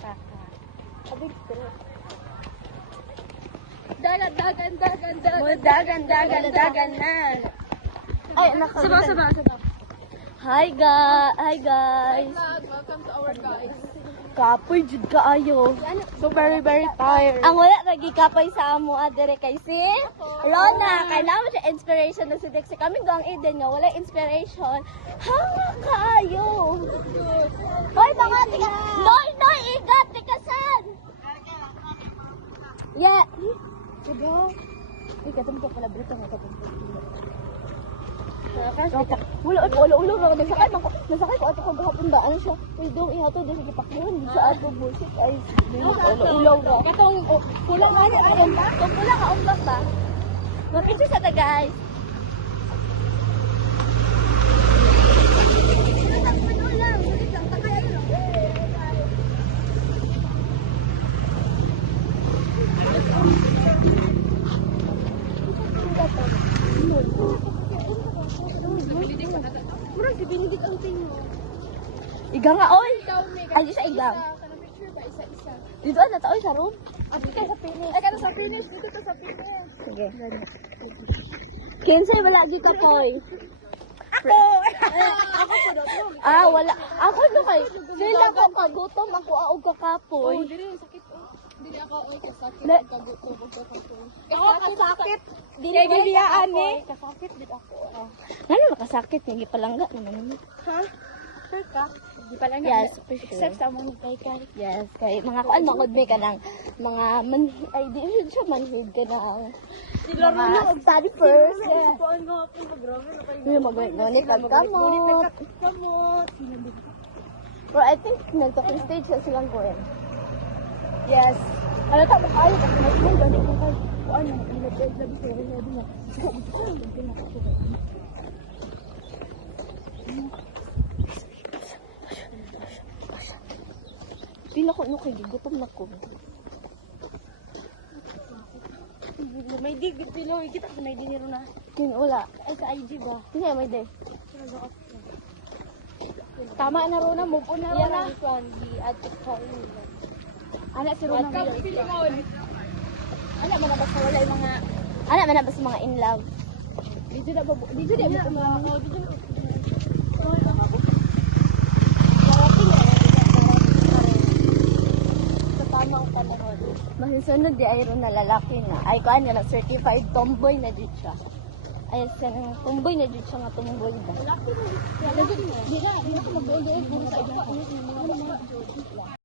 kaka. Abig ko. Dagan na. Ay, anak ko. Saba. Hi guys. Welcome to our guys. Kapoy jud kaayo. So very tired. Ang wala lagi kapay sa amo adere kay si Rona. Kay naman siya inspiration na si Dexy. Kami gang Eden nga wala inspiration. Hanga kaayo. Hoy mga tika. Noy, igat tikasan. Yeah. Diba? Katong ko pala brito nga katong. Ulo nasakay ko ato kung gahapon daan siya. Pwede ihato din sa gipakbuhan di sa ato bullshit ay ulo ba. Katong kulang nga ayon ba? Kung kulang nga umbak ba? Mapicture sa ta guys. Murag si Benedict ang tingin. Iga nga oy. Ay isa igang. Picture ba isa-isa? Dito na ta oy sa room. Abi ka sa finish. Ay ka sa finish, dito ka sa finish. Sige. Kinsay wala di ka koy. Ako po daw. Wala. Ako no kay. Sila ko kagutom ako aog ko kapoy. Oh, dili sakit oh. Dili ako oy kasakit Le- kagutom pagkakatuon. Kasakit. Kay giliyaan eh. Kasakit din ako. Ano makasakit nga gipalangga naman. Ha? Sure ka? Di pala nga. Yes, for sure. Except sa mga kay. Yes, kay mga kuan magud may kanang mga ay di siya manhid ka na. Mga study first. Kuan nga ako magrabe na kayo. Hindi magawin no ni kamot. Kamot. Pero I think nagtokong stage na silang kuan. Yes. Ano ta ba kayo kasi mas gani ko kay kuan yung ilagay labi sa area din na. Pila ko no kay gutom na ko. May digit pilo, kita sa may dinero na. Kin wala. Ay sa IG ba? Hindi may day. Tama na ro na, move on na ro na. Di add ko Ana si Rona. Ana man basta wala yung mga Ana man ba sa mga in love? dito na dito na mga dito na. Sa tamang panahon. Mahisunod di ay ron na lalaki na. Ay kuan na certified tomboy na jud siya. Ay sa tomboy na jud siya nga tomboy ba. Di na ko mag-doon sa iba.